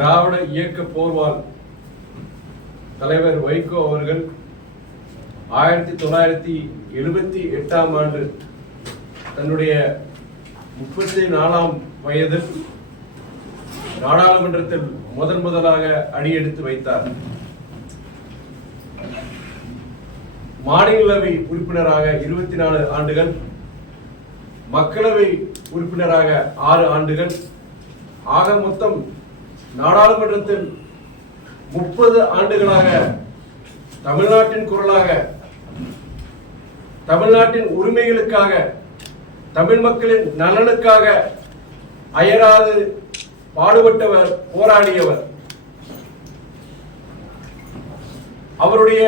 திராவிட இயக்க போர்வால் தலைவர் வைகோ அவர்கள் 1978ஆம் ஆண்டு தன்னுடைய 34ஆம் வயதில் நாடாளுமன்றத்தில் முதலாக அடியெடுத்து வைத்தார். மாநிலங்களவை உறுப்பினராக 24 ஆண்டுகள், மக்களவை உறுப்பினராக 6 ஆண்டுகள், ஆக மொத்தம் நாடாளுமன்றத்தில் 30 ஆண்டுகளாக தமிழ்நாட்டின் குரலாக, தமிழ்நாட்டின் உரிமைகளுக்காக, தமிழ் மக்களின் நலனுக்காக அயராது பாடுபட்டவர், போராடியவர். அவருடைய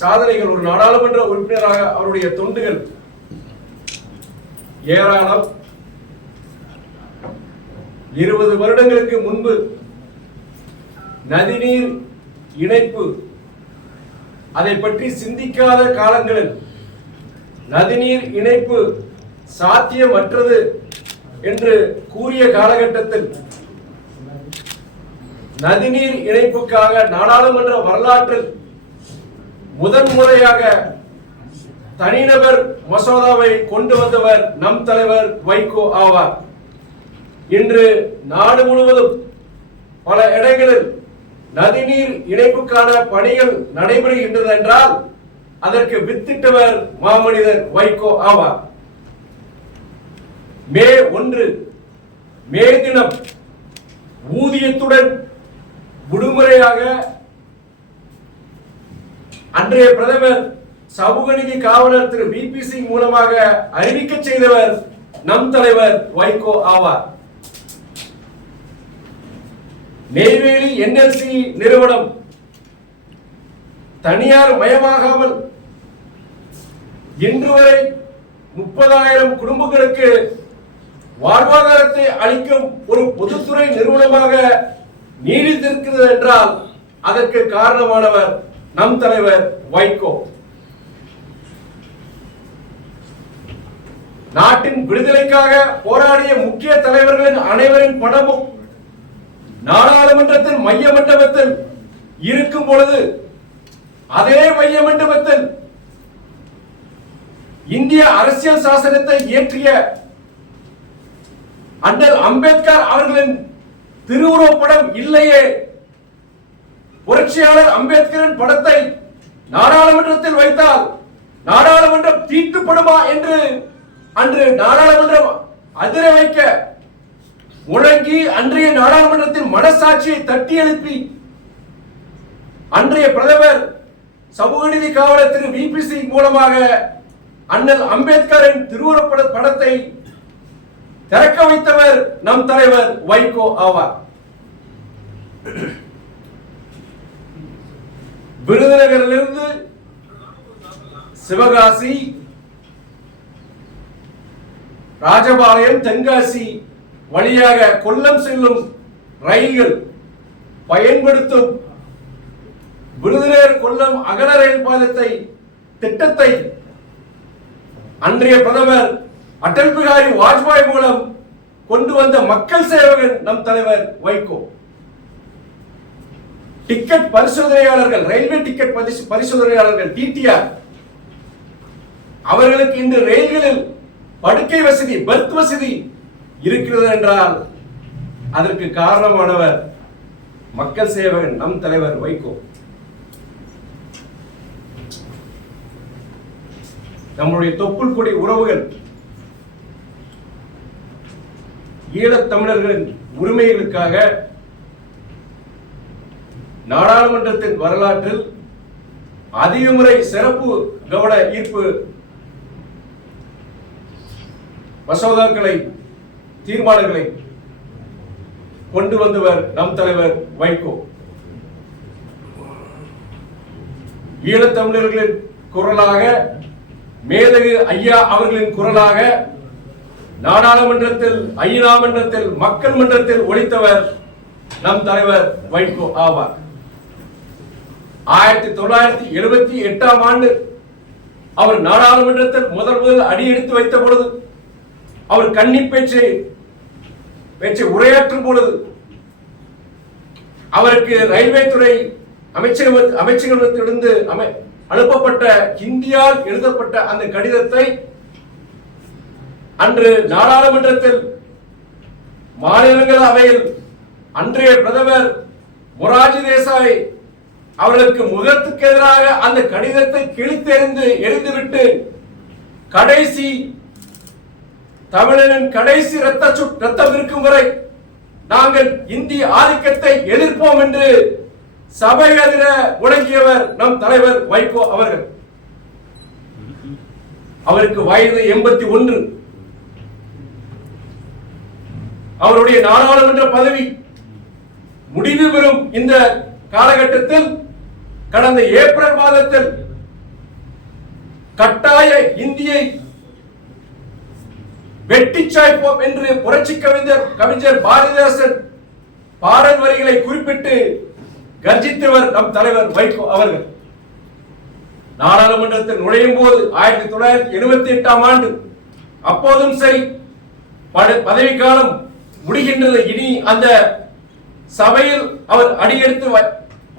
சாதனைகள், ஒரு நாடாளுமன்ற உறுப்பினராக அவருடைய தொண்டுகள் ஏராளம். 20 வருடங்களுக்கு முன்பு நதிநீர் இணைப்பு, அதை பற்றி சிந்திக்காத காலங்களில் நதிநீர் இணைப்பு சாத்தியமற்றது என்று கூறிய காலகட்டத்தில் நதிநீர் இணைப்புக்காக நாடாளுமன்ற வரலாற்றில் முதன்முறையாக தனிநபர் மசோதாவை கொண்டு வந்தவர் நம் தலைவர் வைகோ ஆவார். இன்று நாடு முழுவதும் பல இடங்களில் நதிநீர் இணைப்புக்கான பணிகள் நடைபெறுகின்றது என்றால் அதற்கு வித்திட்டவர் மாமனிதர் வைகோ ஆவார். மே 1 மே தினம் ஊதியத்துடன் விடுமுறையாக அன்றைய பிரதமர் சமூக நீதி காவலர் திரு VP சிங் மூலமாக அறிவிக்க செய்தவர் நம் தலைவர் வைகோ ஆவார். நெய்வேலி NLC நிறுவனம் தனியார் மயமாகாமல் இன்று வரை 30,000 குடும்பங்களுக்கு வாழ்வாதாரத்தை அளிக்கும் ஒரு பொதுத்துறை நிறுவனமாக நீடித்திருக்கிறது என்றால் அதற்கு காரணமானவர் நம் தலைவர் வைகோ. நாட்டின் விடுதலைக்காக போராடிய முக்கிய தலைவர்களின் அனைவரின் படமும் நாடாளுமன்றத்தின் மைய மண்டபத்தில் இருக்கும் பொழுது அதே மைய மண்டபத்தில் இந்திய அரசியல் சாசனத்தை இயற்றிய அண்ணல் அம்பேத்கர் அவர்களின் திருவுருவப்படம் இல்லையே. புரட்சியாளர் அம்பேத்கரின் படத்தை நாடாளுமன்றத்தில் வைத்தால் நாடாளுமன்றம் தீட்டுப்படுமா என்று அன்று நாடாளுமன்றம் அதிர வைக்க முழங்கி அன்றைய நாடாளுமன்றத்தின் மனசாட்சியை தட்டி எழுப்பி அன்றைய பிரதமர் சமூக நீதி காவலர் திரு VP சிங் மூலமாக அண்ணல் அம்பேத்கரின் திருவுருவப்பட படத்தை திறக்க வைத்தவர் நம் தலைவர் வைகோ ஆவார். விருதுநகரிலிருந்து சிவகாசி, ராஜபாளையம், தென்காசி வழியாக கொல்லம் செல்லும் ரயில்கள் பயன்படுத்தும் விருதுநகர் கொல்லம் அகல ரயில் பாலத்தை திட்டத்தை அன்றைய பிரதமர் அடல் பிகாரி வாஜ்பாய் மூலம் கொண்டு வந்த மக்கள் சேவகன் நம் தலைவர் வைகோ. டிக்கெட் பரிசோதனையாளர்கள், ரயில்வே டிக்கெட் பரிசோதனையாளர்கள் TTR அவர்களுக்கு இன்று ரயில்களில் படுக்கை வசதி, பெர்த் வசதி இருக்கிறது என்றால் அதற்கு காரணமானவர் மக்கள் சேவகன் நம் தலைவர் வைகோ. நம்முடைய தொப்புள் கொடி உறவுகள் ஈழத்தமிழர்களின் உரிமைகளுக்காக நாடாளுமன்றத்தின் வரலாற்றில் அதிக முறை சிறப்பு கவன ஈர்ப்பு மசோதாக்களை, தீர்மானங்களை கொண்டு வந்தவர் நம் தலைவர் வைகோ. ஈழத்தமிழர்களின் குரலாக, மேதகு ஐயா அவர்களின் குரலாக நாடாளுமன்றத்தில், ஐநா மன்றத்தில், மக்கள் மன்றத்தில் ஒலித்தவர் நம் தலைவர் வைகோ ஆவார். 1978ஆம் ஆண்டு அவர் நாடாளுமன்றத்தில் முதல் அடியெடுத்து வைத்த பொழுது, அவர் கன்னி பேச்சை உரையாற்றும் பொழுது அவருக்கு ரயில்வே துறை அமைச்சகத்திலிருந்து அனுப்பப்பட்ட ஹிந்தியால் எழுதப்பட்ட அந்த கடிதத்தை அன்று நாடாளுமன்றத்தில் மாநிலங்களவையில் அன்றைய பிரதமர் மொரார்ஜி தேசாய் அவர்களுக்கு முகத்துக்கு எதிராக அந்த கடிதத்தை கிழித்தெறிந்து எரிந்துவிட்டு கடைசி தமிழனின் கடைசி ரத்தம் இருக்கும் வரை நாங்கள் இந்திய ஆதிக்கத்தை எதிர்ப்போம் என்று சபை அதிர முழங்கியவர் நம் தலைவர் வைகோ அவர்கள். அவருக்கு வயது 81. அவருடைய நாடாளுமன்ற பதவி முடிவு பெறும் இந்த காலகட்டத்தில் கடந்த ஏப்ரல் மாதத்தில் கட்டாய இந்தியை வெட்டி சாய்ப்போம் என்று புரட்சி கவிஞர் பாரதிதாசன் பாடல் வரிகளை குறிப்பிட்டு கர்ஜித்தவர் நம் தலைவர் வைகோ அவர்கள். நாடாளுமன்றத்தில் நுழையும் போது 1978ஆம் ஆண்டு அப்போதும் சரி பதவிக்காலம் முடிகின்றது, இனி அந்த சபையில் அவர் அடியெடுத்து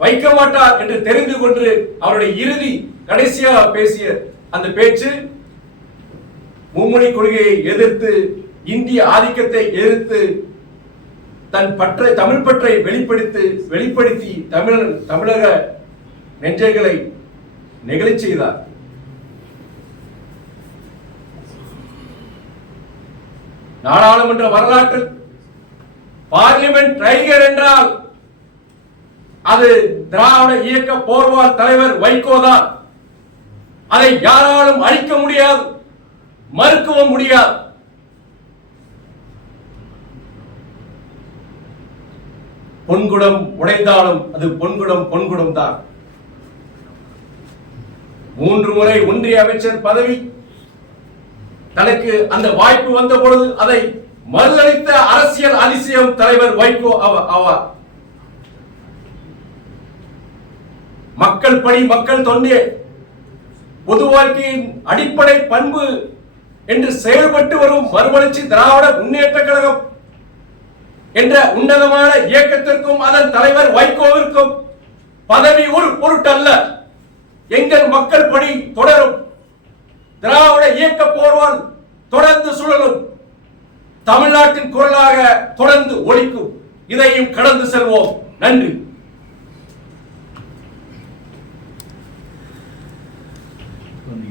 வைக்க மாட்டார் என்று தெரிந்து கொண்டு அவருடைய இறுதி கடைசியாக பேசிய அந்த பேச்சு மும்மொழி கொள்கையை எதிர்த்து, இந்திய ஆதிக்கத்தை எதிர்த்து, தன் தமிழ் பற்றை வெளிப்படுத்தி தமிழக நெஞ்சங்களை நெகிழச் செய்தார். நாடாளுமன்ற வரலாற்றில் பார்லிமெண்ட் டைகர் என்றால் அது திராவிட இயக்க போர்வால் தலைவர் வைகோதான். அதை யாராலும் அழிக்க முடியாது, மறுக்கவும் முடியாது. பொன்குடம் உடைந்தாலும் அது பொன்குடம் தான். 3 முறை ஒன்றிய அமைச்சர் பதவி தனக்கு அந்த வாய்ப்பு வந்த பொழுது அதை மறுதளித்த அரசியல் அதிசயம் தலைவர் வைகோ ஆவார். மக்கள் பணி, மக்கள் தொண்டே பொது வாழ்க்கையின் அடிப்படை பண்பு என்று செயல்பட்டு வரும் மறுமலர்ச்சி திராவிட முன்னேற்ற கழகம் என்ற உன்னதமான இயக்கத்திற்கும் அதன் தலைவர் வைகோவிற்கும் பதவி ஒரு பொருட்டல்ல. எங்கள் மக்கள் பணி தொடரும். திராவிட இயக்க போர்வால் தொடர்ந்து சுழலும். தமிழ்நாட்டின் குரலாக தொடர்ந்து ஒலிக்கும். இதையும் கடந்து செல்வோம். நன்றி.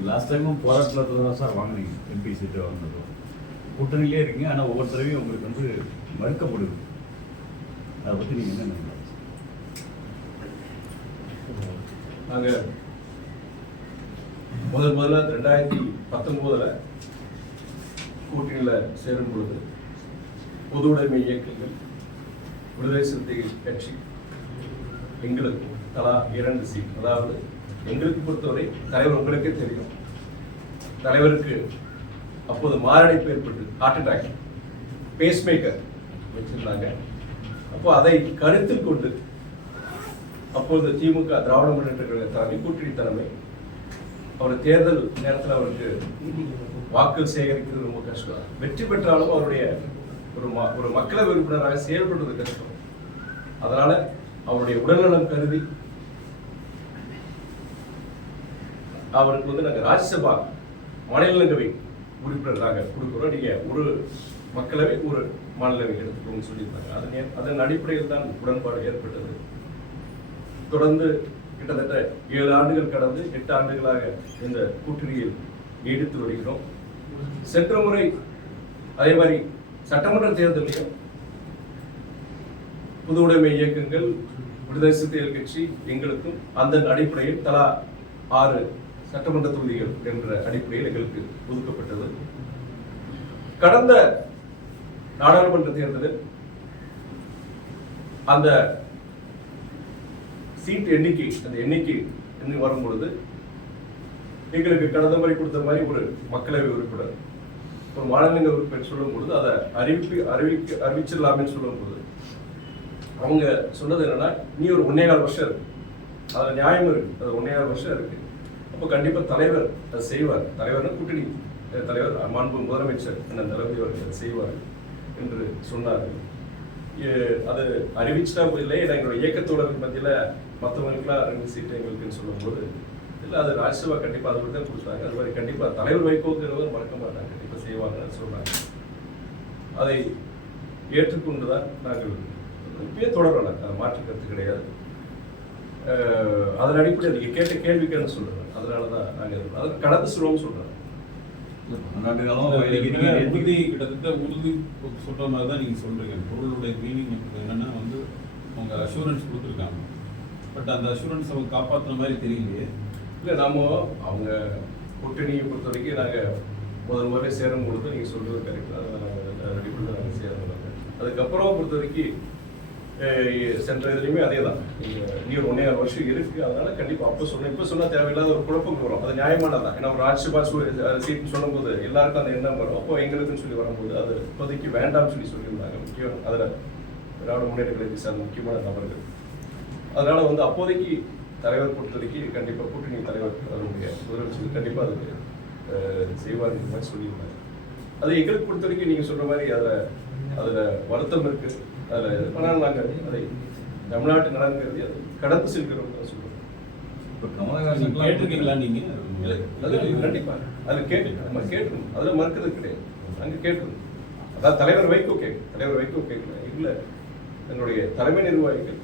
லாஸ்ட் டைமும் போராட்டத்தில் தான் சார் வாங்கினீங்க, எம்பி சீட்டை வாங்கினதும் கூட்டணியிலே இருக்கீங்க. ஆனால் ஒவ்வொரு தடவையும் உங்களுக்கு மறுக்கப்படுது. அதை பற்றி நீங்கள் என்ன நினைக்கிறீங்க? நாங்கள் முதல்ல 2019 கூட்டணியில் சேரும் பொழுது பொது உடைமை இயக்கங்கள், விடுதலை சிறுத்தைகள் கட்சி எங்களுக்கு தலா 2 சீட். அதாவது எங்களுக்கு பொறுத்தவரை தலைவர் உங்களுக்கே தெரியும், தலைவருக்கு அப்போது மாரடைப்பு ஏற்பட்டு ஹார்ட் அட்டாக், பேஸ் மேக்கர் வச்சிருந்தாங்க. அப்போ அதை கருத்தில் கொண்டு அப்போது திமுக திராவிட முன்னேற்ற கழக தலைமை, கூட்டணி தலைமை, அவர் தேர்தல் நேரத்தில் அவருக்கு வாக்கு சேகரிக்கிறது ரொம்ப கஷ்டம். வெற்றி பெற்றாலும் அவருடைய ஒரு மக்களவை உறுப்பினராக செயல்படுவது கஷ்டம். அதனால அவருடைய உடல்நலம் கருதி அவருக்கு நாங்கள் ராஜ்யசபா மாநிலங்களவை உறுப்பினராக கொடுக்குறோம், நீங்க ஒரு மக்களவை ஒரு மாநிலவை எடுத்துக்கோன்னு சொல்லியிருந்தாங்க. அதன் அடிப்படையில் தான் உடன்பாடு ஏற்பட்டது. தொடர்ந்து கிட்டத்தட்ட 7 ஆண்டுகள் கடந்து 8 ஆண்டுகளாக இந்த கூட்டணியில் நீடித்து வருகிறோம். சென்ற முறை அதே மாதிரி சட்டமன்ற தேர்தலையும் பொது உடைமை இயக்கங்கள், விடுதலை சிறுத்தைகள் கட்சி எங்களுக்கும் அந்த அடிப்படையில் தலா 6 சட்டமன்ற தொகுதிகள் என்ற அடிப்படையில் எங்களுக்கு ஒதுக்கப்பட்டது. கடந்த நாடாளுமன்ற தேர்தலில் அந்த சீட் எண்ணிக்கை வரும்பொழுது எங்களுக்கு கடந்த முறை கொடுத்த மாதிரி ஒரு மக்களவை உறுப்பினர், ஒரு மாநிலங்களவை உறுப்பினர் சொல்லும் பொழுது அதை அறிவிச்சிடலாம்னு சொல்லும் பொழுது அவங்க சொன்னது என்னன்னா, நீ ஒரு 1.25 வருஷம் இருக்கு, அதுல நியாயம் இருக்கு, அது 1.25 வருஷம் இருக்கு, அப்போ கண்டிப்பா தலைவர் அதை செய்வார், தலைவர்னு கூட்டணி தலைவர் மாண்பு முதலமைச்சர் என்ன தளபதி அவர்கள் செய்வார் என்று சொன்னார். அது அறிவிச்சிட்டா இல்லை, எங்களோட இயக்கத்தோழர்கள் மத்தியில் மற்றவங்களுக்குலாம் 2 சீட்டு எங்களுக்குன்னு சொல்லும்போது இல்லை, அது ராஜ்யசபா கண்டிப்பாக அது தான் கொடுத்தாங்க. அது மாதிரி கண்டிப்பாக தலைவர் வைகோங்கிறவர் மறக்க மாட்டாங்க, கண்டிப்பாக செய்வாங்கன்னு சொல்கிறாங்க. அதை ஏற்றுக்கொண்டு தான் நாங்கள் இப்பயே தொடரலாம், அது மாற்று கருத்து கிடையாது. அதன் அடிப்படையில் நீங்கள் கேட்ட கேள்விக்கு சொல்கிறேன், அதனால தான் நாங்கள் அதை கடந்து சொல்லுவோம்னு சொல்கிறேன். உறுதி கிட்டத்தட்ட உறுதி சொல்ற மாதிரி தான் நீங்க சொல்றீங்க. பொருளுடைய மீனிங் என்னன்னா வந்து அவங்க அஷூரன்ஸ் கொடுத்துருக்காங்க, பட் அந்த அஷூரன்ஸ் அவங்க காப்பாற்றுற மாதிரி தெரியலையே. இல்லை, நாம அவங்க கூட்டணியை பொறுத்த வரைக்கும் நாங்கள் முதல் முறை சேரும் பொழுது நீங்கள் சொல்றது கரெக்ட், அதை நாங்கள் ரெடி பண்ணி நாங்கள் சேரணும். அதுக்கப்புறம் பொறுத்த வரைக்கும் சென்ற இதுலையுமே அதே தான், நீங்கள் 1.5 வருஷம் இருக்குது. அதனால கண்டிப்பாக அப்போ சொன்னேன், இப்போ சொன்னால் தேவையில்லாத ஒரு குழப்பம் வரும், அது நியாயமானதான். ஏன்னா ஒரு ராஜ்யசபா சீட் சொல்லும்போது எல்லாருக்கும் அந்த எண்ணம் வரும். அப்போ எங்களுக்குன்னு சொல்லி வரும்போது அது இப்போதைக்கு வேண்டாம்னு சொல்லியிருந்தாங்க. முக்கியம் அதில் திராவிட முன்னேற்ற கழகத்தை சார்ந்த முக்கியமான நபர்கள். அதனால வந்து அப்போதைக்கு தலைவர் பொறுத்த வரைக்கும் கண்டிப்பாக கூட்டணி தலைவர் அவருடைய முதலமைச்சர் கண்டிப்பாக அதுக்கு செய்வார் மாதிரி சொல்லியிருந்தாங்க. அது எங்களுக்கு பொறுத்த வரைக்கும் நீங்கள் சொல்கிற மாதிரி அதில் வருத்தம் இருக்குது. அதில் ஆனால் நாங்கள் அதை தமிழ்நாட்டு நலன்கிறது அது கடந்து செல்கிறோம் தான் சொல்லுவோம். இப்போ கமலஹாசன் கேட்டிருக்கீங்களா நீங்க? அது கண்டிப்பாக அதில் நம்ம கேட்கணும், அதில் மறுக்கிறது கிடையாது, நாங்கள் கேட்கணும். அதாவது தலைவர் வைகோ கேட்கல, இல்லை என்னுடைய தலைமை நிர்வாகிகள்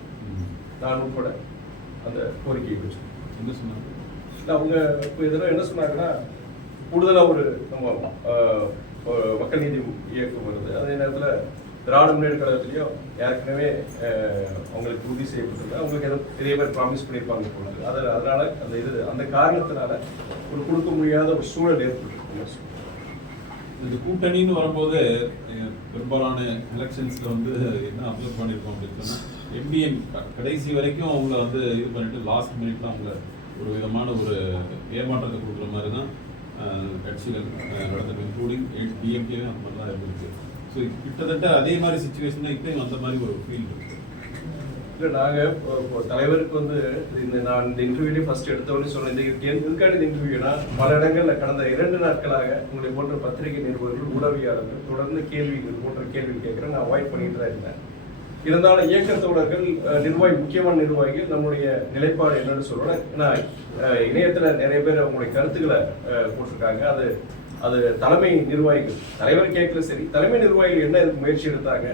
நான் உட்பட அந்த கோரிக்கையை வச்சு என்ன சொன்னாங்க? இல்லை, அவங்க இப்போ இதெல்லாம் என்ன சொன்னாங்கன்னா, கூடுதலாக ஒரு நம்ம மக்கள் நீதி இயக்கம் வருது, அதே நேரத்தில் திராவிட முன்னேற்ற கழகத்திலையும் ஏற்கனவே அவங்களுக்கு உறுதி செய்யப்பட்டிருக்கு, அவங்களுக்கு இதே மாதிரி ப்ராமிஸ் பண்ணியிருப்பாங்க போனது. அதனால அந்த காரணத்தினால ஒரு கொடுக்க முடியாத ஒரு சூழல் ஏற்பட்டிருக்கு. இந்த கூட்டணின்னு வரும்போது பெரும்பாலான எலெக்ஷன்ஸ்ல வந்து என்ன அப்சர்வ் பண்ணியிருக்கோம் அப்படின்னு சொன்னா, எம்டிஎம் கடைசி வரைக்கும் அவங்கள வந்து இது பண்ணிட்டு லாஸ்ட் மினிட்ல அவங்கள ஒரு விதமான ஒரு ஏமாற்றத்தை கொடுக்குற மாதிரி தான் கட்சிகள் நடந்தது, இன்க்ளூடிங் டிஎம்கே அந்த மாதிரி தான் இருந்துச்சு. ஸோ கிட்டத்தட்ட அதே மாதிரி சுச்சுவேஷன் தான் இப்பயும் அந்த மாதிரி ஒரு ஃபீல் இருக்கு. இல்லை, நாங்கள் தலைவருக்கு வந்து நான் இந்த இன்டர்வியூலேயே ஃபர்ஸ்ட் எடுத்தோடனே சொன்னேன், இதுக்கான இந்த இன்டர்வியூனா பல இடங்களில் கடந்த 2 நாட்களாக உங்களை போன்ற பத்திரிகை நிருபர்கள் உளவியாளர்கள் தொடர்ந்து கேள்விகள் போன்ற கேள்வி கேட்குறேன், நான் அவாய்ட் பண்ணிட்டு தான் இருந்தேன். இருந்தாலும் இயக்கத்தோழர்கள் முக்கியமான நிர்வாகிகள் நம்முடைய நிலைப்பாடு என்னன்னு சொல்றேன். ஏன்னா இணையத்தில் நிறைய பேர் அவங்களுடைய கருத்துக்களை போட்டிருக்காங்க. அது தலைமை நிர்வாகிகள், தலைவர் கேட்கல சரி, தலைமை நிர்வாகிகள் என்ன முயற்சி எடுத்தாங்க,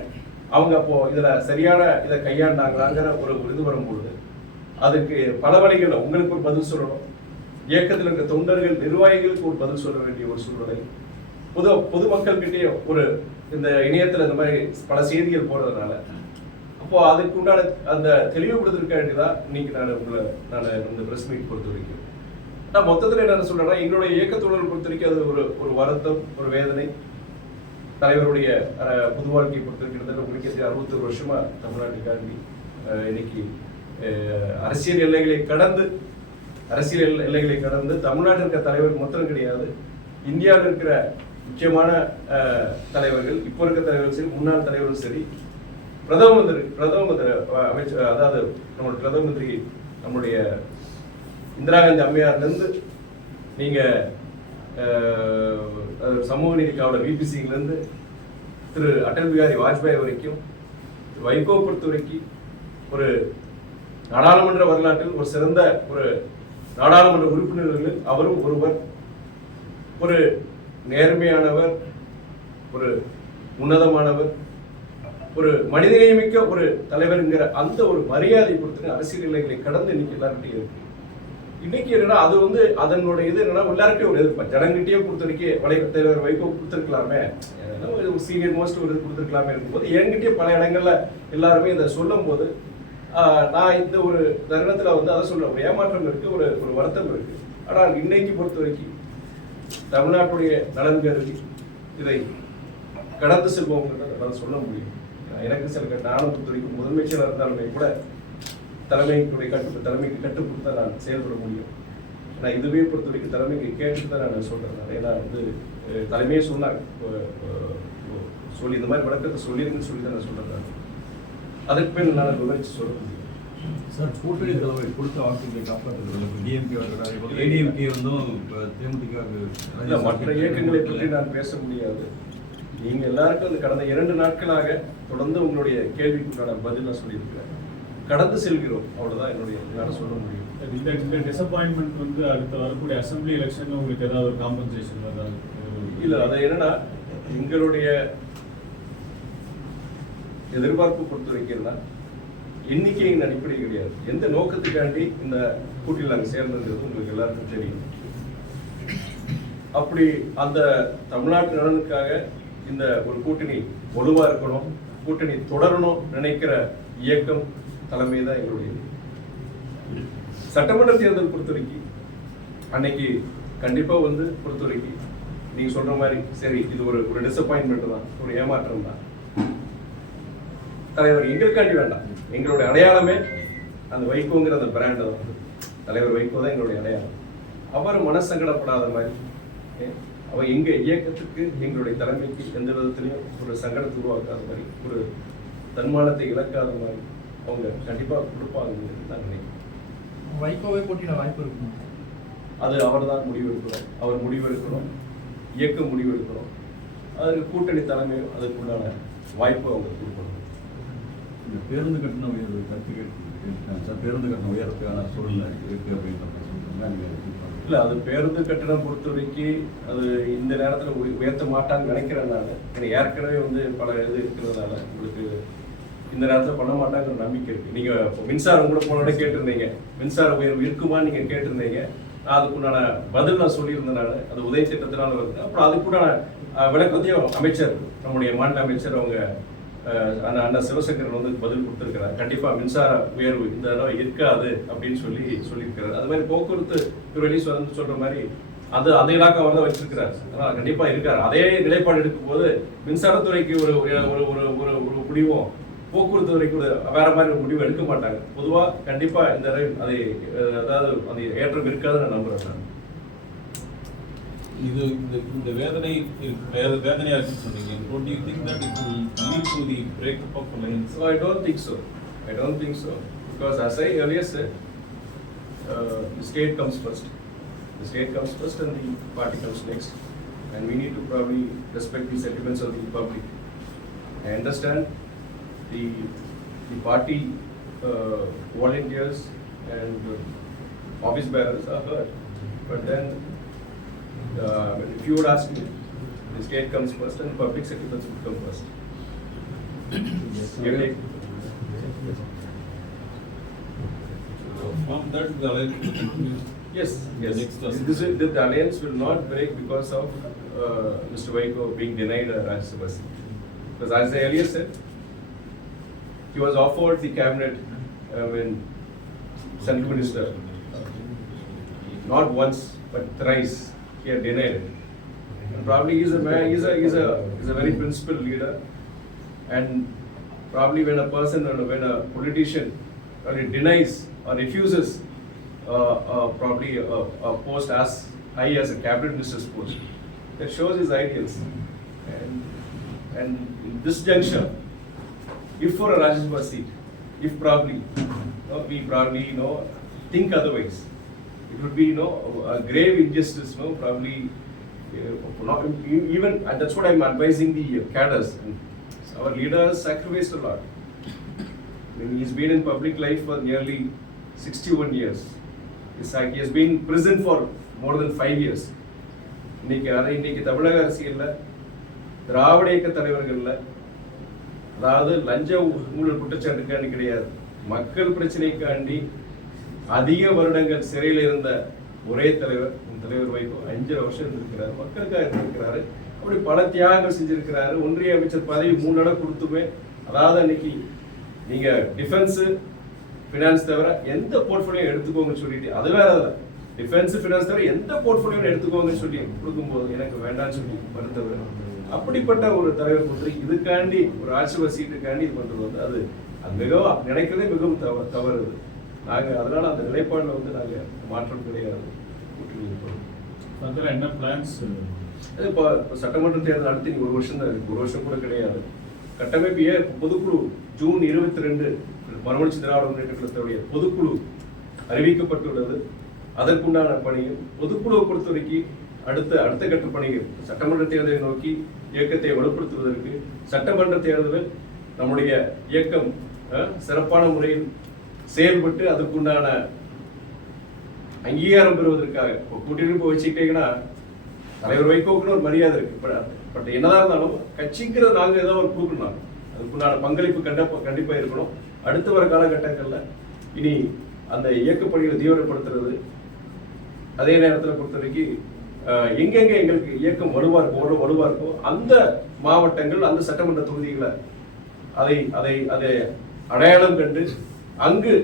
அவங்க அப்போ இதுல சரியான இதை கையாண்டாங்களாங்கிற ஒரு இது வரும்பொழுது அதுக்கு பல வழிகள் உங்களுக்கு ஒரு பதில் சொல்லணும், இயக்கத்தில் இருக்க தொண்டர்கள் நிர்வாகிகளுக்கு ஒரு பதில் சொல்ல வேண்டிய ஒரு சூழ்நிலை, பொதுமக்கள்கிட்டயே ஒரு இந்த இணையத்தில் இந்த மாதிரி பல செய்திகள் போடுறதுனால அப்போ அதுக்கு உண்டான அந்த தெளிவுபடுத்திருக்க வேண்டியதான் இன்னைக்கு நான் இந்த பிரஸ் மீட் பொறுத்த வரைக்கும். நான் மொத்தத்தில் என்ன சொல்றேன்னா, எங்களுடைய இயக்கத்தோழர்கள் பொறுத்த வரைக்கும் அது ஒரு வருத்தம், ஒரு வேதனை. தலைவருடைய புது வாழ்க்கையை பொறுத்த வரைக்கும் உங்களுக்கு 61 வருஷமா தமிழ்நாட்டுக்காண்டி இன்னைக்கு அரசியல் எல்லைகளை கடந்து தமிழ்நாட்டில் இருக்கிற தலைவர் மொத்தம் கிடையாது, இந்தியாவில் இருக்கிற முக்கியமான தலைவர்கள், இப்போ இருக்க தலைவர்கள் சரி, முன்னாள் தலைவர்கள் சரி, பிரதம மந்திரி அமைச்சர், அதாவது நம்மளுடைய பிரதம மந்திரி நம்முடைய இந்திரா காந்தி அம்மையார்லேருந்து நீங்க சமூக நீதி காவலர் விபிசிங்கிலேருந்து திரு அடல் பிகாரி வாஜ்பாய் வரைக்கும், வைகோ பொறுத்த வரைக்கும் ஒரு நாடாளுமன்ற வரலாற்றில் ஒரு சிறந்த ஒரு நாடாளுமன்ற உறுப்பினர்கள் அவரும் ஒருவர், ஒரு நேர்மையானவர், ஒரு உன்னதமானவர், ஒரு மனிதநேயமிக்க ஒரு தலைவர்ங்கிற அந்த ஒரு மரியாதை பொறுத்து அரசியல் எல்லைகளை கடந்து இன்னைக்கு எல்லாருக்கிட்டையும் இருக்கு. இன்னைக்கு என்னன்னா அது வந்து அதனுடைய இது என்னன்னா எல்லாருக்கிட்டே ஒரு எதிர்ப்பு ஜனங்கிட்டே பொறுத்த வரைக்கும் தலைவர் வைகோ கொடுத்துருக்கலாமே, ஒரு சீனியர் மோஸ்ட் ஒரு இது கொடுத்துருக்கலாமே இருக்கும்போது என்கிட்டயே பல இடங்கள்ல எல்லாருமே இதை சொல்லும் போது நான் இந்த ஒரு தருணத்துல வந்து அதை சொல்ல ஒரு ஏமாற்றம் இருக்கு, ஒரு வருத்தம் இருக்கு. ஆனால் இன்னைக்கு பொறுத்த வரைக்கும் தமிழ்நாட்டுடைய நலன் கருதி இதை கடந்து செல்வோம்ங்கிறத சொல்ல முடியும். எனக்கு சில நானும் பொறுத்த வரைக்கும் முதன்மை செயலர் இருந்தாலுமே கூட தலைமைக்கு கட்டுப்பட்டு தான் நான் செயல்பட முடியும். நான் இதுவே பொறுத்த வரைக்கும் தலைமைக்கு கேட்டுட்டு தான் நான் சொல்றேன். ஏன்னா வந்து தலைமையே சொன்னாங்க, சொல்லி இந்த மாதிரி வழக்கத்தை சொல்லிருங்கன்னு சொல்லி தான் நான் சொல்றேன். அதுக்கு மேல் நான் விவரிச்சு சொல்ல முடியும். சார், கூட்டணி தலைவர் கொடுத்த வாக்குகளை காப்பாற்றுறது டிஎம்கே ஏடிஎம்கே வந்து தேமுதிக மற்ற இயக்கங்களை பற்றி நான் பேச முடியாது. நீங்க எல்லாருக்கும் அந்த கடந்த 2 நாட்களாக தொடர்ந்து உங்களுடைய கேள்விக்குண்டான பதில் நான் சொல்லியிருக்கிறேன். கடந்து செல்கிறோம், அவ்வளவுதான் என்னால சொல்ல முடியும். இந்த டிசப்பாயின்மெண்ட் வந்து அடுத்த வரக்கூடிய அசம்பிளி எலெக்ஷன்ல உங்களுக்கு ஏதாவது ஒரு காம்பன்சேஷன் ஏதாவது? இல்ல, அது என்னன்னா எங்களுடைய எதிர்பார்ப்பு பொறுத்த வைக்கிறதா எண்ணிக்கையின் அடிப்படை கிடையாது. எந்த நோக்கத்துக்காண்டி இந்த கூட்டில் நாங்கள் சேர்ந்தது உங்களுக்கு எல்லாருக்கும் தெரியும். அப்படி அந்த தமிழ்நாட்டு நலனுக்காக இந்த ஒரு கூட்டணி வலுவா இருக்கணும், கூட்டணி தொடரணும் நினைக்கிற இயக்கம் தலைமை தான் எங்களுடைய. சட்டமன்ற தேர்தல் பொறுத்த வரைக்கும் அன்னைக்கு கண்டிப்பா வந்து பொறுத்த வரைக்கும் நீங்க சொல்ற மாதிரி சரி, இது ஒரு டிசப்பாயின்மெண்ட் தான், ஒரு ஏமாற்றம் தான். தலைவர் எங்களுக்காண்டி வேண்டாம், எங்களுடைய அடையாளமே அந்த வைகோங்கிற அந்த பிராண்ட் தான். தலைவர் வைகோ தான் எங்களுடைய அடையாளம். அவர் மனசங்கடப்படாத மாதிரி, அவன் எங்க இயக்கத்துக்கு எங்களுடைய தலைமைக்கு எந்த விதத்திலையும் ஒரு சங்கடத்தை உருவாக்காத மாதிரி, ஒரு தன்மானத்தை இழக்காத மாதிரி அவங்க கண்டிப்பா கொடுப்பாங்க நான் நினைக்கிறேன். வைகோவை போட்டியிட வாய்ப்பு இருக்கும். அது அவர் தான் முடிவெடுக்கணும், அவர் முடிவெடுக்கணும், இயக்கம் முடிவெடுக்கணும். அதுக்கு கூட்டணி தலைமையும் அதுக்குண்டான வாய்ப்பு அவங்க கொடுக்கணும். இந்த பேருந்து கட்டண உயர்வு கருத்து கேட்டு பேருந்து கட்டண உயரத்துக்கான சூழ்நிலை இருக்கு அப்படின்ற இல்ல, அது பேருந்து கட்டணம் பொறுத்த வரைக்கும் அது இந்த நேரத்துல உயர்த்த மாட்டான்னு நினைக்கிறதுனால, ஏற்கனவே வந்து பல இது இருக்கிறதுனால உங்களுக்கு இந்த நேரத்துல பண்ண மாட்டாங்கிற நம்பிக்கை இருக்கு. நீங்க மின்சாரம் கூட போனோட கேட்டிருந்தீங்க, மின்சார உயர்வு இருக்குமான்னு நீங்க கேட்டிருந்தீங்க. நான் அதுக்குண்டான பதில் நான் சொல்லியிருந்தனால அது உதய திட்டத்தினால வருது. அப்புறம் அதுக்குண்டான விளக்கத்தையும் அமைச்சர், நம்முடைய மாநில அமைச்சர் அவங்க அண்ணா சிவசங்கரன் வந்து பதில் கொடுத்திருக்கிறார். கண்டிப்பா மின்சார உயர்வு இந்த தடவை இருக்காது அப்படின்னு சொல்லியிருக்கிறார். அது மாதிரி போக்குவரத்து துறையிலையும் வந்து சொல்ற மாதிரி அந்த இலாக்கா அவர் தான் வச்சிருக்கிறார். அதனால கண்டிப்பா இருக்காரு. அதே நிலைப்பாடு எடுக்கும் போது மின்சாரத்துறைக்கு ஒரு முடிவும், போக்குவரத்து துறைக்கு வேற மாதிரி ஒரு முடிவு எடுக்க மாட்டாங்க. பொதுவா கண்டிப்பா இந்த அதை அதாவது அந்த ஏற்றம் இருக்காதுன்னு நான் நம்புறேன். இது இந்த வேதனையா இருக்குன்னு சொன்னீங்க. Don't you think that it will lead to the breakup of alliance? So I don't think so. Because as I earlier said, the state comes first. The state comes first and the party comes next. And we need to probably respect the sentiments of the public. I understand the party volunteers and office bearers are hurt. But then if you would ask me, the state comes first and public sentiments would come first. From that, the alliance will continue. Yes. The alliance will not break because of Mr. Vaiko being denied a Rajya Sabha seat. Because as I earlier said, he was offered the cabinet when Central Minister, not once but thrice. He had denied it, and probably he's a very principled leader. And probably when a politician probably denies or refuses probably a post as high as a cabinet minister's post, that shows his ideals. And in this juncture, if for a Rajya Sabha seat, if probably we probably think otherwise, it would be a grave injustice. Probably not even, and that's what I'm advising the cadres. Our leaders sacrificed a lot. I mean, he's been in public life for nearly 61 years. He has been in prison for more than 5 years. இன்னைக்கு தமிழக அரசியல்ல திராவிட இயக்க தலைவர்கள்ல அதாவது லஞ்ச ஊழல் குற்றச்சாட்டுக்காண்டி கிடையாது, மக்கள் பிரச்சனைக்காண்டி அதிக வருடங்கள் சிறையில் இருந்த ஒரே தலைவர் வைகோ. 5 வருஷம் இருந்திருக்கிறாரு, மக்களுக்காக இருந்திருக்கிறாரு. அப்படி பல தியாகங்கள் செஞ்சிருக்கிறாரு. ஒன்றிய அமைச்சர் பதவி 3 தடவை கொடுத்துமே, அதாவது அன்னைக்கு நீங்க டிஃபென்ஸ் ஃபினான்ஸ் தவிர எந்த போர்ட்ஃபோலியோ எடுத்துக்கோங்கன்னு சொல்லிட்டு, அது வேற டிஃபென்ஸ் ஃபினான்ஸ் தவிர எந்த போர்ட்ஃபோலியோ எடுத்துக்கோங்கன்னு சொல்லி கொடுக்கும்போது எனக்கு வேண்டாம்னு சொல்லி மறுத்தவர். அப்படிப்பட்ட ஒரு தலைவர் கொடுத்து இதுக்காண்டி ஒரு ஆட்சி சீட்டுக்காண்டி இது பண்றது வந்து அது மிகவும் நினைக்கிறதே மிகவும் தவறு. அதனால அந்த நிலைப்பாடுல வந்து நாங்க மாற்றம் கிடையாது. என்ன பிளான்ஸ்? இப்போ சட்டமன்ற தேர்தல் அடுத்து 1 வருஷம் தான் இருக்கு, 1 வருஷம் கூட கிடையாது. கட்டமைப்பு பொதுக்குழு ஜூன் 22 மறுமலர்ச்சி திராவிட முன்னேற்ற கழகத்துடைய பொதுக்குழு அறிவிக்கப்பட்டுள்ளது. அதற்குண்டான பணியும் பொதுக்குழுவை பொறுத்த வரைக்கும் அடுத்த கட்ட பணிகள் சட்டமன்ற தேர்தலை நோக்கி இயக்கத்தை வலுப்படுத்துவதற்கு சட்டமன்ற தேர்தலில் நம்முடைய இயக்கம் சிறப்பான முறையில் செயல்பட்டு அதுக்குண்டான அங்கீகாரம் பெறுவதற்காக கூட்டணி போய் வச்சுக்கிட்டீங்கன்னா தலைவர் வைகோக்குன்னு ஒரு மரியாதை இருக்கு. பட் என்னதான் இருந்தாலும் கட்சிங்கிறது நாங்க ஏதோ ஒரு கொடுக்கணும், அதுக்குண்டான பங்களிப்பு கண்டிப்பா இருக்கணும். அடுத்து வர காலகட்டங்கள்ல இனி அந்த இயக்க பணிகளை தீவிரப்படுத்துறது, அதே நேரத்தில் பொறுத்த வரைக்கும் எங்கெங்க எங்களுக்கு இயக்கம் வலுவா இருக்கோ அந்த மாவட்டங்கள் அந்த சட்டமன்ற தொகுதிகளை அதை அடையாளம் கண்டு அங்கு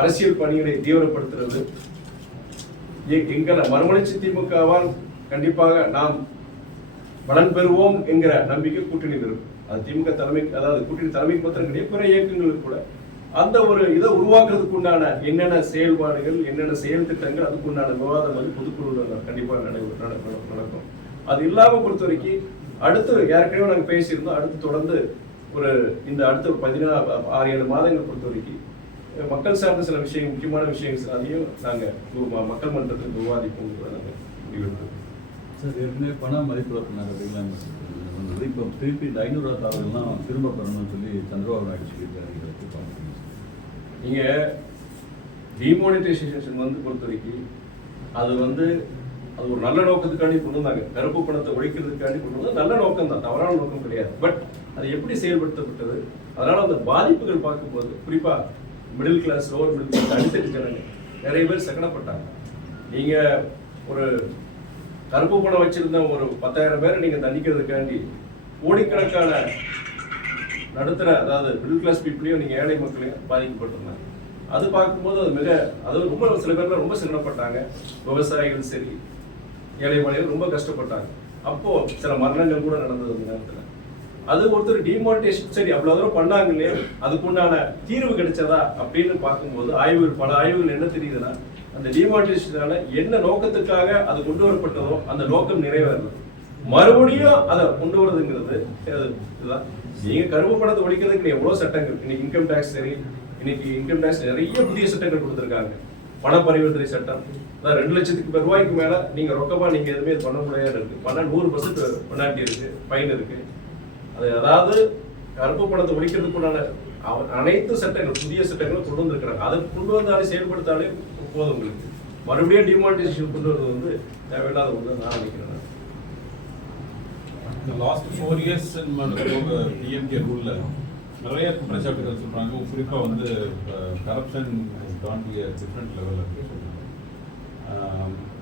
அரசியல் பணிகளை தீவிரப்படுத்துறது எங்களை மறுமலர்ச்சி திமுகவால் கண்டிப்பாக நாம் பலன் பெறுவோம் என்கிற நம்பிக்கை கூட்டணி இருக்கும். அது திமுக தலைமை, அதாவது கூட்டணி தலைமைக்கு மாத்திரம் கிடையாது, பிற இயக்கங்களுக்கு கூட அந்த ஒரு இதை உருவாக்குறதுக்கு உண்டான என்னென்ன செயல்பாடுகள், என்னென்ன செயல் திட்டங்கள், அதுக்கு உண்டான விவாதம் வந்து பொதுக்குழுவில் கண்டிப்பாக நடக்கும். அது இல்லாம பொறுத்த வரைக்கும் அடுத்து ஏற்கனவே நாங்கள் பேசியிருந்தோம், அடுத்து தொடர்ந்து இந்த அடுத்த 6-7 மாதங்கள் பொறுத்த வரைக்கும் மக்கள் சார்ந்த சில விஷயங்கள், முக்கியமான விஷயங்கள் அதையும் நாங்கள் மக்கள் மன்றத்தில் விவாதிப்போம் நாங்கள் முடிவெடுத்தோம். சார், ஏற்கனவே பண மதிப்பிழப்பு இப்போ திருப்பி இந்த 500 தாவல்கள்லாம் திரும்ப பெறணும்னு சொல்லி சந்திரபாபு நாயுடு சொல்லியிருக்காரு. நீங்க டிமானிட்டைசேஷன் பொறுத்த வரைக்கும் அது ஒரு நல்ல நோக்கத்துக்காண்டி கொண்டு வந்தாங்க. கருப்பு பணத்தை ஒழிக்கிறதுக்காண்டி கொண்டு வந்தது நல்ல நோக்கம் தான், தவறான நோக்கம் கிடையாது. பட் அது எப்படி செயல்படுத்தப்பட்டது, அதனால அந்த பாதிப்புகள் பார்க்கும்போது குறிப்பா middle class, lower middle class, அடித்தட்டு ஜனங்க நிறைய பேர் சங்கடப்பட்டாங்க. நீங்க ஒரு கருப்பு பணம் வச்சிருந்த ஒரு 10,000 பேரை நீங்க தண்டிக்கிறதுக்காண்டி கோடிக்கணக்கான நடுத்தர, அதாவது மிடில் கிளாஸ் பீப்புளையும் நீங்க ஏழை மக்களையும் பாதிக்கப்பட்டிருந்தாங்க. அது பார்க்கும்போது அது ரொம்ப சில பேர்ல ரொம்ப சிரமப்பட்டாங்க. விவசாயிகள் சரி, ஏழை மலைகள் ரொம்ப கஷ்டப்பட்டாங்க. அப்போ சில மரணங்கள் கூட நடந்தது அந்த நேரத்தில். அது ஒருத்தர் டிமானிட்டைசேஷன் சரி அவ்வளவு தூரம் பண்ணாங்க இல்லையா, அதுக்குண்டான தீர்வு கிடைச்சதா அப்படின்னு பார்க்கும்போது பல ஆய்வுகள் என்ன தெரியுதுன்னா, அந்த டிமானிட்டைசேஷனால என்ன நோக்கத்துக்காக அது கொண்டு வரப்பட்டதோ அந்த நோக்கம் நிறைவேறல. மறுபடியும் அதை கொண்டு வரதுங்கிறது இதுதான். நீங்க கருப்பு பணத்தை ஒழிக்கிறதுக்கு எவ்வளவு சட்டங்கள், இன்னைக்கு இன்கம் டேக்ஸ் சரி, இன்னைக்கு இன்கம் டேக்ஸ் நிறைய புதிய சட்டங்கள் கொடுத்துருக்காங்க. பண பரிவர்த்தனை சட்டம், அதான் 2 லட்சத்துக்கு ரூபாய்க்கு மேல நீங்க ரொக்கமா நீங்க எதுவுமே பண்ண முடியாது இருக்கு. 100% பெனால்டி இருக்கு, ஃபைன் இருக்கு. அதாவது கருப்பு பணத்தை ஒழிக்கிறதுக்குண்டான அனைத்து சட்டங்கள், புதிய சட்டங்களும் கொண்டு வந்திருக்கிறாங்க. அதை கொண்டு வந்தாலே செயல்படுத்தாலே போதும். உங்களுக்கு மறுபடியும் டிமானிட்டைசேஷன் கொண்டு வருவது தேவையில்லாத ஒன்று நான் நினைக்கிறேன். The last 4 years DMK ரூல்ல நிறைய குற்றச்சாட்டுகள் சொல்றாங்க. குறிப்பா corruption has gone to a different level.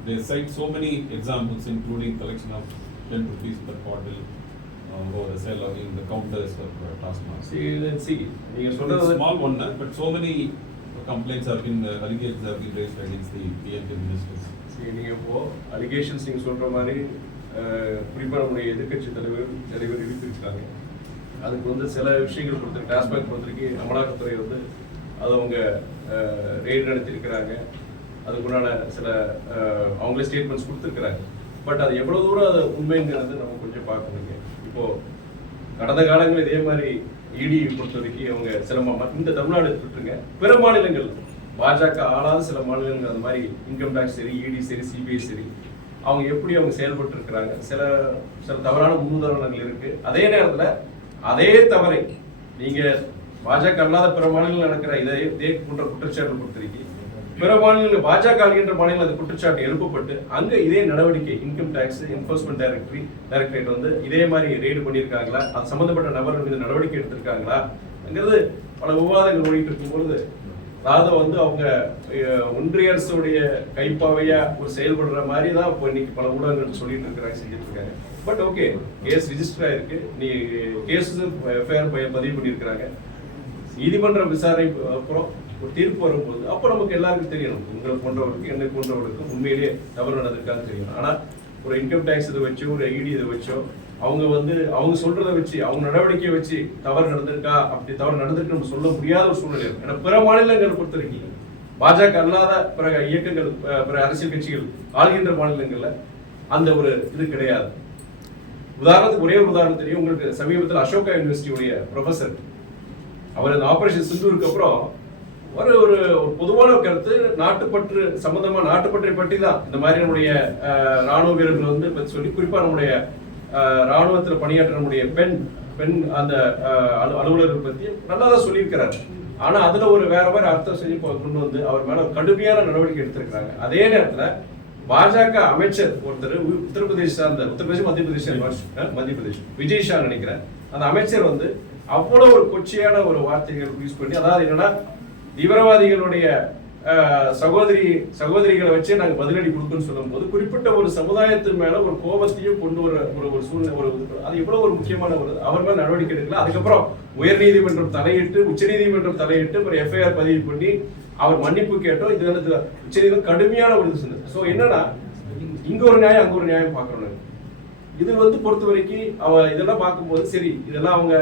They cite so many examples, including collection of 10 rupees per bottle or the sale of in the counters of Tasman. See, it's a small one, but so many complaints have been, allegations have been raised against the DMK ministers. See, நீங்க இப்போ allegations நீங்க சொல்ற மாதிரி குறிப்பாக நம்முடைய எதிர்கட்சி தலைவர் எழுப்பியிருக்காங்க. அதுக்கு சில விஷயங்கள் கொடுத்துருக்கு. டாஸ்மாக் பொறுத்திருக்கு அமலாக்கத்துறை அது அவங்க ரெய்டு நடத்தியிருக்கிறாங்க. அதுக்குண்டான சில அவங்களே ஸ்டேட்மெண்ட்ஸ் கொடுத்துருக்குறாங்க. பட் அது எவ்வளோ தூரம் அது உண்மைங்கிறது நம்ம கொஞ்சம் பார்க்கணுங்க. இப்போ கடந்த காலங்கள் இதே மாதிரி இடி பொறுத்த வரைக்கும் அவங்க சில இந்த தமிழ்நாடு எடுத்துட்டுருங்க, பிற மாநிலங்கள் பாஜக ஆளாத சில மாநிலங்கள் அந்த மாதிரி இன்கம் டேக்ஸ் சரி, இடி சரி, சிபிஐ சரி, அவங்க எப்படி போட்டு இருக்கிறாங்க. சில தவறான முன்னுதாரணங்கள் இருக்கு. அதே நேரத்தில் அதே தவறை நீங்க பாஜக அல்லாத பிற மாநிலங்கள் நடக்கிற இதே போன்ற குற்றச்சாட்டு பொறுத்திருக்கு. பிற மாநிலங்கள் பாஜக ஆளுகின்ற மாநிலம் அந்த குற்றச்சாட்டு எழுப்பப்பட்டு அங்க இதே நடவடிக்கை இன்கம் டேக்ஸ் என்ஃபோர்ஸ்மெண்ட் டைரக்டரேட் இதே மாதிரி ரெய்டு பண்ணியிருக்காங்களா, அது சம்பந்தப்பட்ட நபர்கள் மீது நடவடிக்கை எடுத்திருக்காங்களாங்கிறது பல விவாதங்கள் ஓடிட்டு இருக்கும்பொழுது, அதாவது அவங்க ஒன்றிய அரசுடைய கைப்பாவையா செயல்படுற மாதிரி தான் இப்போ இன்னைக்கு பல ஊடகங்கள் சொல்லிட்டு இருக்கிறாங்க, செஞ்சுட்டு இருக்காங்க. பட் ஓகே, கேஸ் ரிஜிஸ்டர் ஆயிருக்கு, நீ கேஸ் எஃப்ஐஆர் பதிவு பண்ணியிருக்கிறாங்க. நீதிமன்ற விசாரணை அப்புறம் ஒரு தீர்ப்பு வரும்போது அப்போ நமக்கு எல்லாருக்கும் தெரியணும், உங்களை போன்றவருக்கு என்னை போன்றவருக்கு உண்மையிலேயே தவறு நடந்திருக்கான்னு தெரியணும். ஆனா ஒரு இன்கம் டேக்ஸ் இதை வச்சோ, ஒரு ஐடி இதை வச்சோ அவங்க அவங்க சொல்றதை வச்சு, அவங்க நடவடிக்கையை வச்சு தவறு நடந்திருக்கா, அப்படி தவறு நடந்திருக்கு நம்ம சொல்ல முடியாத ஒரு சூழ்நிலை இருக்கு. ஏன்னா பிற மாநிலங்கள் பொறுத்த வரைக்கும் பாஜக அல்லாத பிற இயக்கங்கள், பிற அரசியல் கட்சிகள் ஆளுகின்ற மாநிலங்கள்ல அந்த ஒரு இது கிடையாது. உதாரணத்துக்கு ஒரே ஒரு உதாரணம் தெரியும் உங்களுக்கு. சமீபத்தில் அசோகா யூனிவர்சிட்டியுடைய ப்ரொஃபசர் அவர் அந்த ஆபரேஷன் சிந்தூருக்கு அப்புறம் ஒரு ஒரு ஒரு பொதுவான கருத்து, நாட்டுப்பற்று சம்பந்தமா, நாட்டுப்பற்றை பற்றி தான் இந்த மாதிரி நம்முடைய ராணுவ வீரர்கள் வந்து பற்றி சொல்லி, குறிப்பா நம்முடைய ராணுவத்தில் பணியாற்ற நம்முடைய பெண் அந்த அலுவலர்கள் பத்தி நல்லா தான் சொல்லியிருக்கிறார். ஆனா அதுல ஒரு வேற மாதிரி அர்த்தம் செஞ்சு கொண்டு வந்து அவர் மேல கடுமையான நடவடிக்கை எடுத்திருக்கிறாங்க. அதே நேரத்துல பாஜக அமைச்சர் ஒருத்தர் உத்தரப்பிரதேஷ் மத்திய பிரதேஷ் விஜய் ஷா நினைக்கிறேன், அந்த அமைச்சர் வந்து அவ்வளவு ஒரு கொச்சையான ஒரு வார்த்தைகள் யூஸ் பண்ணி, அதாவது என்னன்னா தீவிரவாதிகளுடைய சகோதரிகளை வச்சே நாங்க பதிலடி கொடுக்கணும்னு சொல்லும் போது குறிப்பிட்ட ஒரு சமுதாயத்தின் மேல ஒரு கோபத்தையும் கொண்டு வர ஒரு சூழ்நிலை, அது எவ்வளவு ஒரு முக்கியமான ஒரு அவர் மேல நடவடிக்கை எடுக்கல. அதுக்கப்புறம் உயர்நீதிமன்றம் தலையிட்டு, உச்சநீதிமன்றம் தலையிட்டு ஒரு எஃப்ஐஆர் பதிவு பண்ணி அவர் மன்னிப்பு கேட்டோம். இது வந்து உச்சநீதிமன்றம் கடுமையான ஒரு இது சொன்னது. ஸோ என்னன்னா இங்க ஒரு நியாயம் அங்க ஒரு நியாயம் பார்க்கணும். இது வந்து பொறுத்த வரைக்கும் இதெல்லாம் பார்க்கும்போது சரி, இதெல்லாம் அவங்க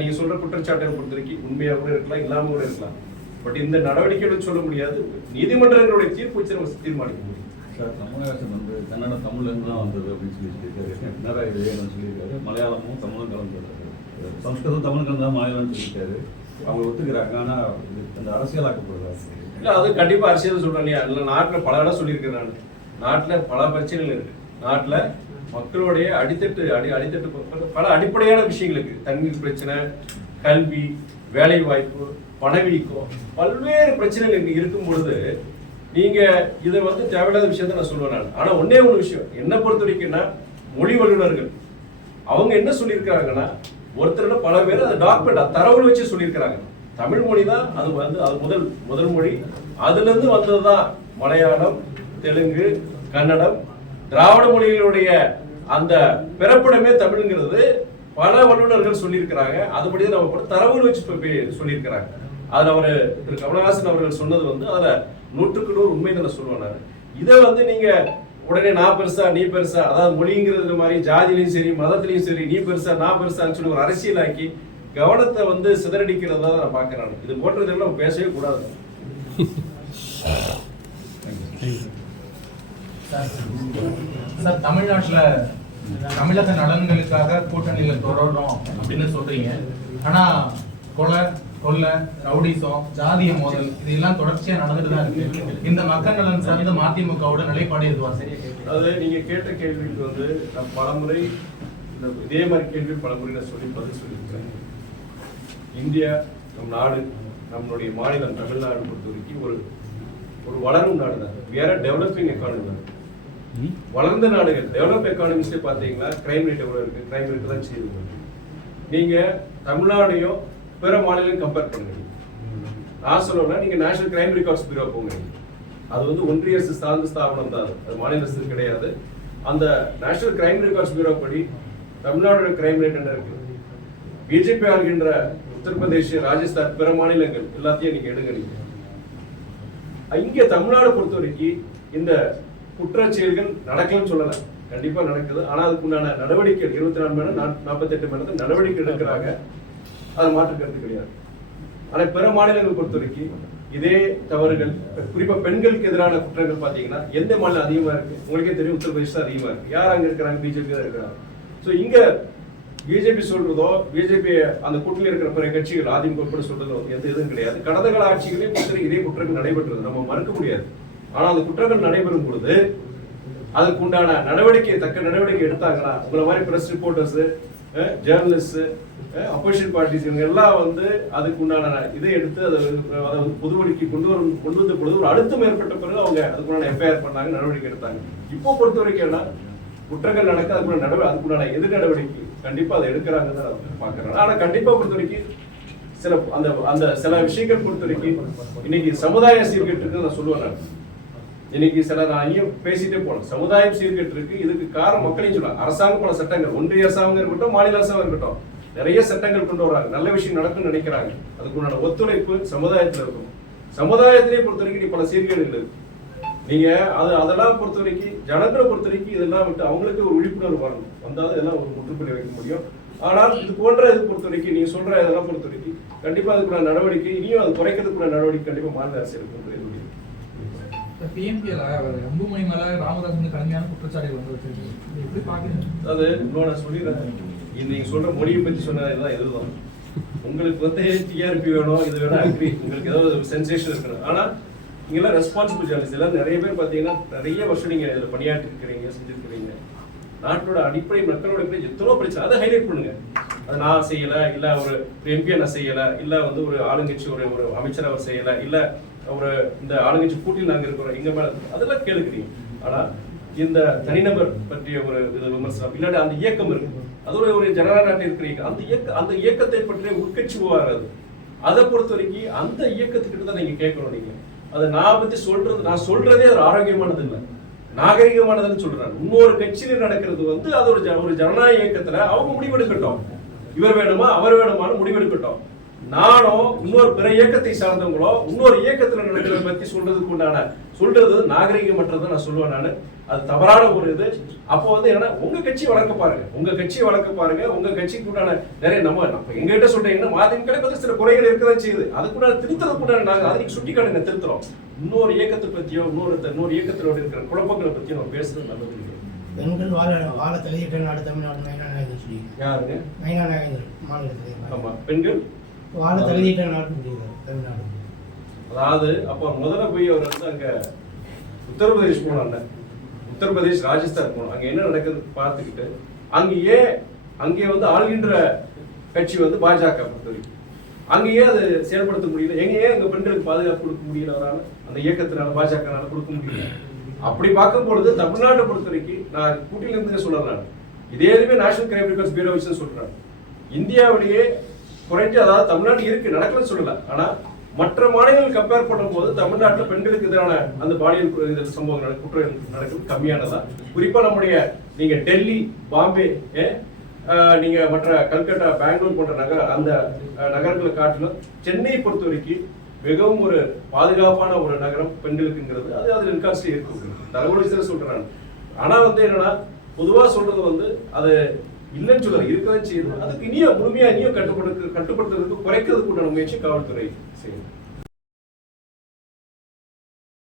நீங்க சொல்ற குற்றச்சாட்டை பொறுத்த வரைக்கும் உண்மையாக கூட இருக்கலாம், இல்லாம கூட இருக்கலாம். பட் இந்த நடவடிக்கைகள் சொல்ல முடியாது, நீதிமன்றங்களுடைய தீர்ப்பு வச்சு நம்ம தீர்மானிக்க முடியும். சார், கமலஹாசன் வந்து கன்னட தமிழ்லேருந்து தான் வந்தது அப்படின்னு சொல்லியிருக்காரு. பினராயி விஜயன் சொல்லியிருக்காரு, மலையாளமும் தமிழும் கலந்து, சம்ஸ்கிருதம் தமிழ் கலந்து தான் மலையாளம்னு சொல்லியிருக்காரு. அவங்க ஒத்துக்கிறாங்க. ஆனா அந்த அரசியலாக்கப்படுறாரு இல்ல, அது கண்டிப்பா அரசியல் சொல்றேன். இல்லை, நாட்டுல பல இடம் சொல்லியிருக்கேன் நான். நாட்டுல பல பிரச்சனைகள் இருக்கு. நாட்டுல மக்களுடைய அடித்தட்டு பல அடிப்படையான விஷயங்கள் இருக்கு. தண்ணீர் பிரச்சனை, கல்வி, வேலை வாய்ப்பு, பணவீக்கம், பல்வேறு பிரச்சனைகள் இங்க இருக்கும் பொழுது நீங்க இதை வந்து தேவையில்லாத விஷயத்த நான் சொல்லுவேன் நான். ஆனா ஒன்னே ஒரு விஷயம் என்ன பொறுத்த வரைக்கும்னா, மொழி வல்லுநர்கள் அவங்க என்ன சொல்லியிருக்கிறாங்கன்னா, ஒருத்தர் பல பேர் அந்த டாக்குமெண்ட் தரவுல வச்சு சொல்லியிருக்கிறாங்க. தமிழ் மொழி தான் அது வந்து அது முதல் மொழி. அதுல இருந்து வந்ததுதான் மலையாளம், தெலுங்கு, கன்னடம், திராவிட மொழிகளுடைய அந்த பிறப்பிடமே தமிழ்ங்கிறது பல வல்லுநர்கள் சொல்லியிருக்கிறாங்க. அதுபடிதான் நம்ம தரவுகள் வச்சு சொல்லியிருக்கிறாங்க. அதுல அவர் திரு கமலஹாசன் அவர்கள் சொன்னது வந்து அதுல 100% உண்மை தான் சொல்லுவாங்க. இதை வந்து நீங்க உடனே நான் பெருசா நீ பெருசா, அதாவது மொழிங்கிறது மாதிரி ஜாதிலையும் சரி மதத்திலையும் சரி நீ பெருசா நான் பெருசான்னு சொல்லி ஒரு அரசியலாக்கி கவனத்தை வந்து சிதறடிக்கிறதா நான் பாக்குறேன். இது போன்றதெல்லாம் நம்ம பேசவே கூடாது. சார், தமிழ்நாட்டுல தமிழக நலன்களுக்காக கூட்டணியில தொடரணும் அப்படின்னு சொல்றீங்க. ஆனா கொலை, ரவுடிசம், ஜாதிய மோதல் இதெல்லாம் தொடர்ச்சியா நடந்துட்டு தான் இருக்கு. இந்த மக்கள் நலன் சார்ந்த மதிமுகவோட நிலைப்பாடு எதுவா? சரி, அது நீங்க கேட்ட கேள்விக்கு வந்து நான் பலமுறை இதே மாதிரி கேள்வி பலமுறை நான் பதில் சொல்லியிருக்கேன். இந்தியா, நம் நாடு, நம்மளுடைய மாநிலம் தமிழ்நாடு பொறுத்த வரைக்கும் ஒரு வளரும் நாடு தான். வேற டெவலப்பிங் எக்கானமி தான். வளர்ந்த நாடுகள் டெவலப் எக்கானமிஸ்டே பார்த்தீங்கன்னா கிரைம் ரேட் எவ்வளவு இருக்கு? கிரைம் ரேட் தான் செய்யுது. நீங்க தமிழ்நாடையும் பிற மாநிலம் கம்பேர் பண்ணுங்க. நான் சொல்லணும்னா நீங்க நேஷனல் கிரைம் ரெக்கார்ட்ஸ் பியூரோ போங்க. அது வந்து ஒன்றிய அரசு சார்ந்த ஸ்தாபனம் தான், அது மாநில அரசு கிடையாது. அந்த நேஷனல் கிரைம் ரெக்கார்ட்ஸ் பியூரோ படி தமிழ்நாடோட கிரைம் ரேட் என்ன இருக்கு? பிஜேபி ஆகின்ற உத்தரப்பிரதேஷ், ராஜஸ்தான், பிற மாநிலங்கள் எல்லாத்தையும் நீங்க எடுங்க. நீங்க இங்க தமிழ்நாடு பொறுத்த வரைக்கும் இந்த குற்றச்செயல்கள் நடக்கலன்னு சொல்லல, கண்டிப்பா நடக்குது. ஆனா அதுக்குண்டான நடவடிக்கை 24 மணி நேரம் 48 மணி நேரம் நடவடிக்கை எடுக்கிறாங்க. அது மாற்று கருத்து கிடையாது. ஆனா பிற மாநிலங்கள் பொறுத்த வரைக்கும் இதே தவறுகள், குறிப்பா பெண்களுக்கு எதிரான குற்றங்கள் பாத்தீங்கன்னா எந்த மாநிலம் அதிகமா இருக்கு? உங்களுக்கே தெரியும், உத்தரப்பிரதேஷ் தான் அதிகமா இருக்கு. யார் அங்க இருக்கிறாங்க? பிஜேபி தான் இருக்கிறாங்க. சோ இங்க பிஜேபி சொல்றதோ, பிஜேபி அந்த கூட்டணியில் இருக்கிற பிற கட்சிகள் அதிமுக கூட சொல்றதோ எந்த இதுவும் கிடையாது. கடந்த கால ஆட்சிகளையும் இதே குற்றங்கள் நடைபெற்றது, நம்ம மறுக்க முடியாது. ஆனா அந்த குற்றங்கள் நடைபெறும் பொழுது அதுக்கு உண்டான தக்க நடவடிக்கை எடுத்தாங்கன்னா, உங்களை மாதிரி press reporters, journalist, opposition parties இவங்க எல்லாம் வந்து அதுக்கு உண்டான இதை எடுத்து அதை பொது வழிக்கு கொண்டு வந்த பொழுது ஒரு அழுத்தம் ஏற்பட்ட பிறகு அவங்க அதுக்குண்டான எஃப்ஐஆர் பண்ணாங்க, நடவடிக்கை எடுத்தாங்க. இப்போ பொறுத்த வரைக்கும் குற்றங்கள் நடக்க அதுக்குண்டான எதிர் நடவடிக்கை கண்டிப்பா அதை எடுக்கிறாங்க தான் நான் பாக்குறேன். ஆனா கண்டிப்பா பொறுத்த வரைக்கும் சில விஷயங்கள் பொறுத்த வரைக்கும் இன்னைக்கு சமுதாய சீர்கேட்டு இருக்கு நான் சொல்லுவேன். இன்னைக்கு நான் பேசிட்டே போனேன். சமுதாயம் சீர்கேட்டு இருக்கு. இதுக்கு காரணம் மக்களையும் சொல்லுவாங்க. அரசாங்கம் பல சட்டங்கள், ஒன்றிய அரசாங்கம் இருக்கட்டும், மாநில அரசாங்கம் இருக்கட்டும், நிறைய சட்டங்கள் கொண்டு வராங்க, நல்ல விஷயம் நடக்கும்னு நினைக்கிறாங்க. அதுக்குண்டான ஒத்துழைப்பு சமுதாயத்துல இருக்கும். சமுதாயத்திலே பொறுத்த வரைக்கும் பல சீர்கேடுகள் இருக்கு. நீங்க அதெல்லாம் பொறுத்த வரைக்கும் ஜனங்களை பொறுத்த வரைக்கும் இதெல்லாம் விட்டு அவங்களுக்கு ஒரு விழிப்புணர்வு வரணும், வந்தாலும் இதெல்லாம் ஒரு முற்றுப்புள்ளி வைக்க முடியும். ஆனால் இது போன்ற இது பொறுத்த வரைக்கும் நீங்க சொல்ற இதெல்லாம் பொறுத்த வரைக்கும் கண்டிப்பா அதுக்குள்ள நடவடிக்கை, இனியும் அது குறைக்கிறதுக்குள்ள நடவடிக்கை கண்டிப்பா மாநில அரசு எடுக்கும். பிஎம்பிஎல் அன்புமணி மேல ராமதாஸ் கடுமையான குற்றச்சாட்டுகள் வந்து வச்சிருக்கீங்க, எப்படி பாக்குறீங்க? அது இன்னொன்று சொல்லிடுறேன். நீங்க சொல்ற மொழியை பத்தி சொன்னதுதான் இதுதான். உங்களுக்கு வந்து டிஆர்பி வேணும், இது வேணும், அக்ரி, உங்களுக்கு ஏதோ ஒரு சென்சேஷன் இருக்கணும். ஆனா நீங்களாம் ரெஸ்பான்சிபிள் ஜேர்னலிஸ்ட் எல்லாம் நிறைய பேர் பார்த்தீங்கன்னா நிறைய வருஷம் நீங்க இதில் பணியாற்றி இருக்கிறீங்க, செஞ்சிருக்கிறீங்க. நாட்டோட அடிப்படை மக்களோட எத்தனோ பிரச்சனை, அதை ஹைலைட் பண்ணுங்க. அது நான் செய்யல, இல்ல ஒரு எம்பி நான் செய்யல, இல்ல வந்து ஒரு ஆளுங்கட்சி ஒரு அமைச்சர் அவர் செய்யல, இல்ல ஒரு இந்த ஆளுங்கட்சி கூட்டில் நாங்க இருக்கிறோம் இங்க மேல, அதெல்லாம் கேளுக்கிறீங்க. ஆனா இந்த தனிநபர் பற்றிய ஒரு விமர்சனம் இல்லாட்டி அந்த இயக்கம் இருக்கு, அது ஒரு ஜனநாயக நாட்டில் இருக்கிறீங்க, அந்த இயக்கத்தை பற்றிய உட்கட்சி விவகாரம், அதை பொறுத்த வரைக்கும் அந்த இயக்கத்துக்கிட்ட தான் நீங்க கேட்கணும். நீங்க அதை நான் பத்தி நான் சொல்றதே அது ஆரோக்கியமானது இல்லை, நாகரிகமானதுன்னு சொல்றேன். இன்னொரு கட்சியில நடக்கிறது வந்து அது ஒரு ஜனநாயக இயக்கத்துல அவங்க முடிவெடுக்கட்டும், இவர் வேணுமா அவர் வேணுமான்னு முடிவெடுக்கட்டும். நானோ இன்னொரு பிற இயக்கத்தை சார்ந்தவங்களோ இன்னொரு இயக்கத்துல நடக்கிறத பத்தி சொல்றது நாகரிகமற்றதை நான் சொல்லுவேன். நான் அது தவறான ஒரு இது. அப்போ வந்து என்ன, உங்க கட்சி வளர்க்க பாருங்க, உங்க கட்சிக்கு உண்டான நிறைய நம்ம எங்ககிட்ட சொல்றீங்கன்னா மதிமுக பத்தி சில குறைகள் இருக்கதான் செய்யுது, அதுக்குள்ள திருத்தறதுக்குள்ள நாங்க அதை சுட்டி காட்டுங்க, திருத்துறோம். இன்னொரு இயக்கத்தை பத்தியோ இன்னொரு இயக்கத்திலோட இருக்கிற குழப்பங்களை பத்தியோ நம்ம பேசுறது நல்லது. பெண்கள் வாழ தலையிட்ட நாடு தமிழ்நாடு நயனா நாகேந்திரன் யாருங்க? நயனா நாகேந்திரன் மாநிலத்தில். ஆமா, பெண்கள் வாழ தலையிட்ட நாடு தமிழ்நாடு. அதாவது அப்போ முதல்ல போய் அவர் வந்து அங்க உத்தரப்பிரதேஷ் போனாங்க, உத்தரப்பிரதேஷ் ராஜஸ்தான் போனோம், அங்க என்ன நடக்குது பார்த்துக்கிட்டு அங்கே வந்து ஆளுகின்ற கட்சி வந்து பாஜக பொறுத்தவரைக்கும் அங்கேயே அது செயல்படுத்த முடியல. எங்கேயே அங்க பெண்களுக்கு பாதுகாப்பு கொடுக்க முடியல, அவரால் அந்த இயக்கத்தினால பாஜகனால கொடுக்க முடியல. அப்படி பார்க்கும் பொழுது தமிழ்நாட்டை பொறுத்த வரைக்கும் நான் கூட்டில இருந்து சொல்லலாம், இதே நேஷனல் கிரைம் ரெக்கார்ட்ஸ் பியூரோ வச்சு சொல்றேன், இந்தியாவிலேயே குறைஞ்சு, அதாவது தமிழ்நாடு இருக்கு நடக்கலன்னு சொல்லல, ஆனா மற்ற மாநிலங்கள் கம்பேர் பண்ணும்போது தமிழ்நாட்டில் பெண்களுக்கு எதிரான அந்த பாலியல் சம்பவங்கள் குற்றம் நடக்கிறது கம்மியானதா. குறிப்பா நம்முடைய நீங்க டெல்லி, பாம்பே, நீங்க மற்ற கல்கட்டா, பெங்களூர் போன்ற அந்த நகரங்களை காட்டிலும் சென்னையை பொறுத்த வரைக்கும் மிகவும் ஒரு பாதுகாப்பான ஒரு நகரம் பெண்களுக்குங்கிறது அது ரெக்கார்ட்ஸ்ல இருக்கு, தகவல் சொல்றேன். ஆனா வந்து என்னன்னா பொதுவா சொல்றது வந்து அது இல்லைன்னு சொல்ல இருக்கதான் செய்யுது. அதுக்கு முழுமையா கட்டுப்படுத்துறதுக்கு குறைக்கிறதுக்கு உண்டான முயற்சி காவல்துறை செய்யும்.